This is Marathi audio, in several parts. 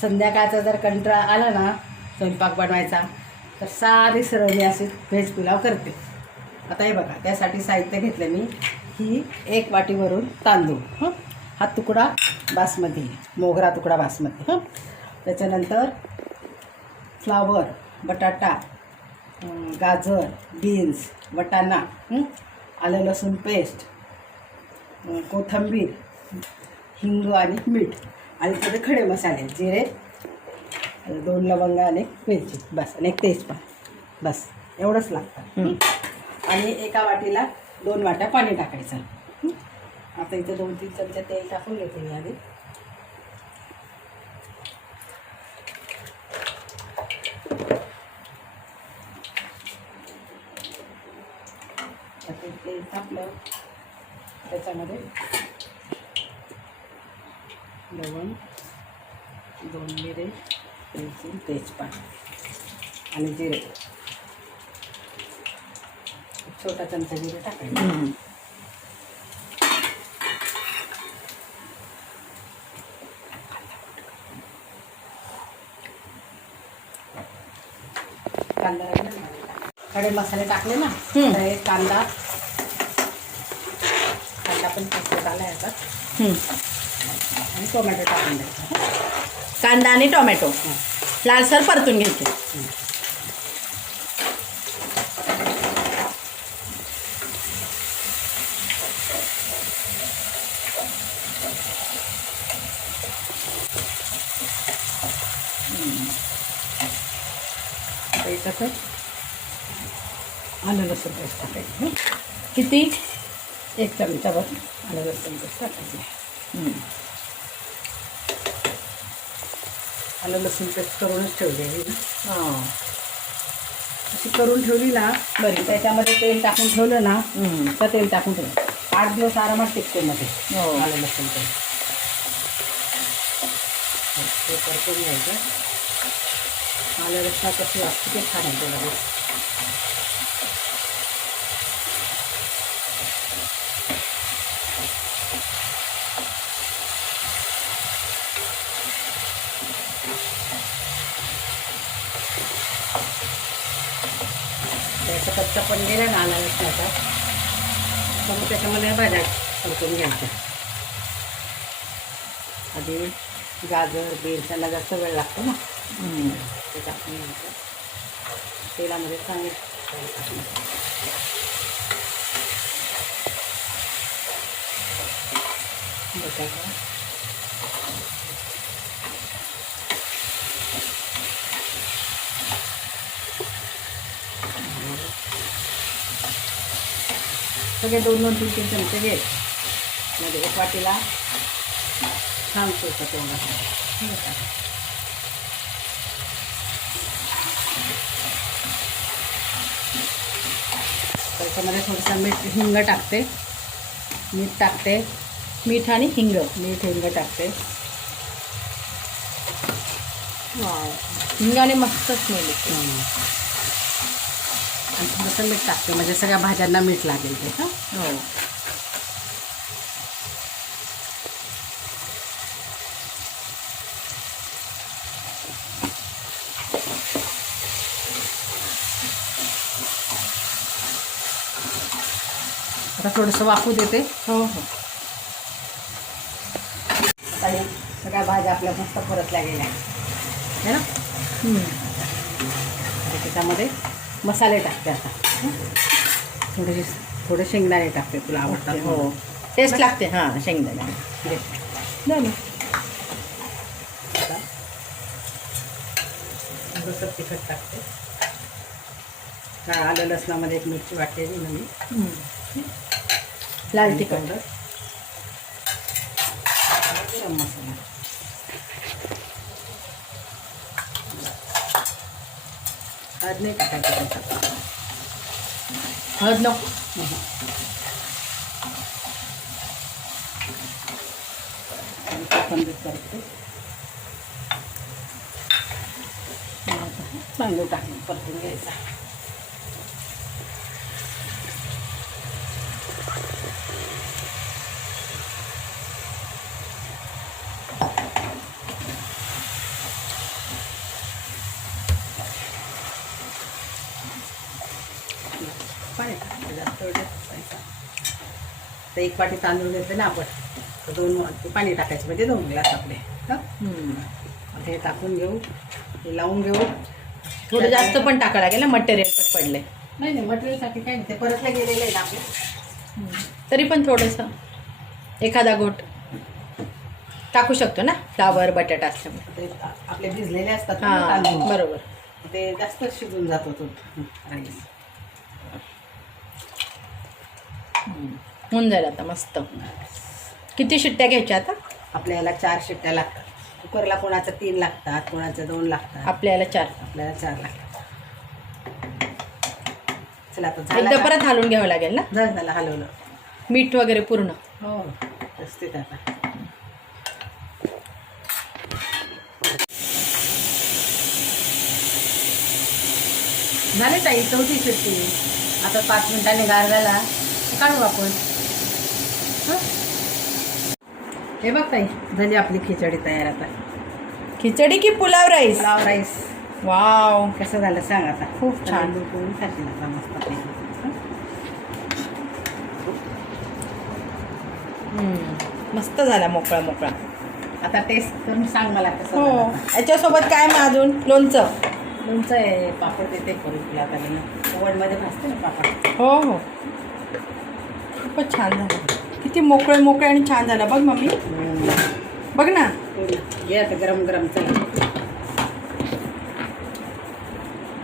संध्याकाळचा जर कंटाळा आला ना स्वयंपाक बनवायचा तर साधी सरळ मी अशी व्हेज पुलाव करते. आता हे बघा, त्यासाठी साहित्य घेतलं मी. ही 1 वाटीवरून तांदूळ, हा तुकडा बासमती, मोगरा तुकडा बासमती. त्याच्यानंतर फ्लावर, बटाटा, गाजर, बीन्स, वटाणा, आलं लसूण पेस्ट, कोथिंबीर, हिंग आणि मीठ आणि थोडे खडे मसाले, जिरे, 2 लवंग आणि मिरची, बस, आणि 1 तेजपान, बस एवढंच लागतं. आणि एका वाटीला 2 वाट्या पाणी टाकायचं. आता इथे 2-3 चमचे तेल टाकून घेते मी आधी. तेल टाकलं त्याच्यामध्ये लवंग, 2 मिरे, तेजपान आणि जिरे, छोटा चमचा जिरे टाकायचं. कांदा, खडे मसाले टाकले ना, तर एक कांदा पण पसरत आला याचा, आणि टोमॅटो टाकून द्यायचा. कांदा आणि टोमॅटो लालसर परतून घ्यायचे. त्याच्यात आलं लसूण पेस्ट टाकायची. किती? 1 चमचाभर आलं लसूण पेस्ट टाकायची. आलं लसूण पेस्ट करूनच ठेवली आहे ना. अशी करून ठेवली ना बरी. त्याच्यामध्ये तेल टाकून ठेवलं ना, तर तेल टाकून ठेवलं 8 दिवस आरामात टिकते मध्ये. आलं लसूण पेस्ट हे परतून घ्यायचं. आलं रस्सा कशी वाटते ते छान येते लगेच. त्याचं कच्चा पण गेला ना आला लसणाचा, तर मग त्याच्यामध्ये भाज्या परतून घ्यायच्या. आधी गाजर, बीन्स याला जास्त वेळ लागतो ना, ते टाकून घ्यायचं तेलामध्ये चांगले. बटाटा, सगळे 2-3 चमचे घे. म्हणजे 1 वाटीला छान सोपं तेवढं. त्याच्यामध्ये थोडंसं हिंग टाकते, मीठ टाकते, मीठ आणि हिंग टाकते. हिंगाने मस्तच स्मेल येते. आणि थोडंसं मीठ टाकते म्हणजे सगळ्या भाज्यांना मीठ लागेल ते. हो. आता थोडंसं वाफू देते. हो. आता हे सगळ्या भाज्या आपल्या मस्त परतल्या गेल्या आहे ना. आता त्याच्यामध्ये मसाले टाकते. आता थोडे शेंगदाणे टाकते, तुला आवडतात. हो, टेस्ट लागते. हां, शेंगदाणे झालं. थोडंसं तिखट टाकते. आलं लसणामध्ये 1 मिरची वाटलेली ना मी, लाल तिखट, गरम मसाला, हळद नाही टाकायची त्याच्यात. हळद नको. कोथिंबीर करते. तांदूळ टाकून परतून घ्यायचा. आहे का जास्त वेळ टाकायचा. तर 1 वाटी तांदूळ घेतले ना आपण, तर 2 वाटी पाणी टाकायचे, म्हणजे 2 ग्लास आपले. आता हे टाकून घेऊ, हे लावून घेऊ. थोडं जास्त पण टाकावं लागेल ना, मटेरियल पण पडले. नाही नाही, मटेरियलसाठी काही नाही, ते परतलं गेलेलं आहे ना आपलं. तरी पण थोडंसं एखादा घोट टाकू शकतो ना, फ्लावर बटाटा असल्यामुळे. ते आपले भिजलेले असतात ना हां तांदूळ, बरोबर. ते जास्त शिजून जातो तो राईस. होऊन जाईल आता मस्त. किती शिट्ट्या घ्यायच्या आता? आपल्याला 4 शिट्ट्या लागतात. कुकरला कोणाचं 3 लागतात, कोणाचं 2 लागतात, आपल्याला 4. आपल्याला 4 लागतात. चला आता झालं एकदा का? परत हलवून घ्यावं लागेल ना, झालं हलवलं. मीठ वगैरे पूर्ण. हो व्यवस्थित. आता झाले ताई 4थी शिट्टी. आता 5 मिनिटांनी गार झाला तर काढू आपण. हं? हे बघ ताई, झाली आपली खिचडी तयार. आता खिचडी की pulao rice? Pulao rice. Wow, कसं झालं सांग आता. खूप छान. करून टाकली आता मस्त. मस्त झाला मोकळा मोकळा. आता टेस्ट करून सांग मला कसं हो, झालं आता. याच्यासोबत काय मग अजून? लोणचं? लोणचं आहे, पापड देते करून तुला आता मी. ओव्हनमध्ये भाजते ना पापड. हो हो, खूपच छान झालं. किती मोकळे मोकळे आणि छान झालं बघ मम्मी. बघ ना. ये आता गरम गरम. चला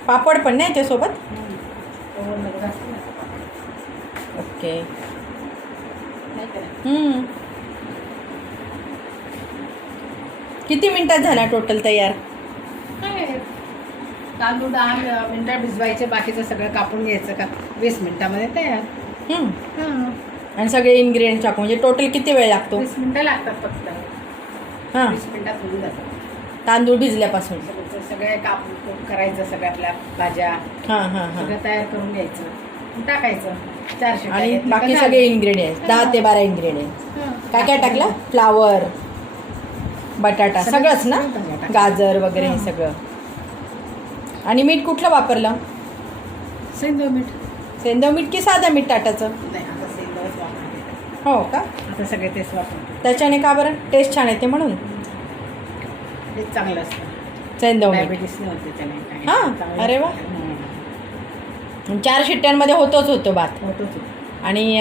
पापड पण नाही याच्यासोबत? ओव्हनमध्ये भाजते ना पापड. ओके. नाही का? किती मिनिटात झाला टोटल तयार? काय तांदूळ 10 मिनिटं भिजवायचे, बाकीचं सगळं कापून घ्यायचं का 20 मिनिटामध्ये तयार. हां, आणि सगळे इन्ग्रेडियंट टाकून म्हणजे टोटल किती वेळ लागतो? 20 मिनिटं लागतात फक्त. हां, 20 मिनिटात होऊन जातं. तांदूळ भिजल्यापासून. सगळे कापून करायचं, सगळ्या आपल्या भाज्या हां हां हां. सगळं तयार करून घ्यायचं, टाकायचं. 4 शिट्ट्या आणि घेतल्या बाकी का सगळे झालं. इन्ग्रेडियंट्स 10 ते 12 इन्ग्रेडियंट्स. हां. काय काय टाकलं? फ्लावर, बटाटा, सगळंच ना, सगळं टाकलं. गाजर वगैरे हे हां. सगळं. आणि मीठ कुठलं वापरलं? सेंदव मीठ. सेंदव मीठ की साधं मीठ टाटाचं? नाही, आता सेंदवच वापरते. हो का? आता सगळे तेच वापरते. त्याच्याने का बरं? टेस्ट छान येते म्हणून तेच चांगलं असतं. सेंदव मीठ. डायबिटीस नाही होते त्याने. काही. हां, चांगलं अरे वा. असतं. 4 शिट्ट्यांमध्ये होतो भात. होतोच. आणि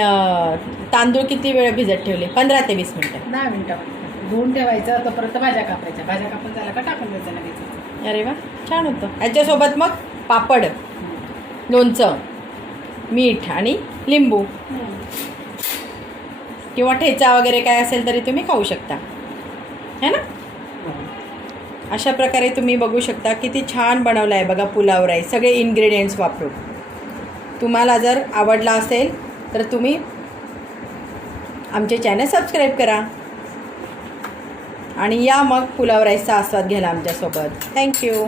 तांदूळ किती वेळ भिजत ठेवले? 15 ते 20 मिनिटं. 10 मिनिटं धुवून ठेवायचं, तर परत भाज्या कापायच्या. भाज्या कापून झाला का टाकून द्यायचं लगेच. अरे वा, छान होतं. याच्यासोबत मग पापड, लोणचं, मीठ आणि लिंबू किंवा ठेचा वगैरे काय असेल तरी तुम्ही खाऊ शकता, है ना. अशा प्रकारे तुम्ही बघू शकता किती छान बनवलं आहे बघा पुलाव राईस, सगळे इन्ग्रेडियंट्स वापरून. तुम्हाला जर आवडला असेल तर तुम्ही आमचे चॅनल सबस्क्राईब करा आणि या मग पुलाव राईसचा आस्वाद घ्यायला आमच्यासोबत. थँक्यू.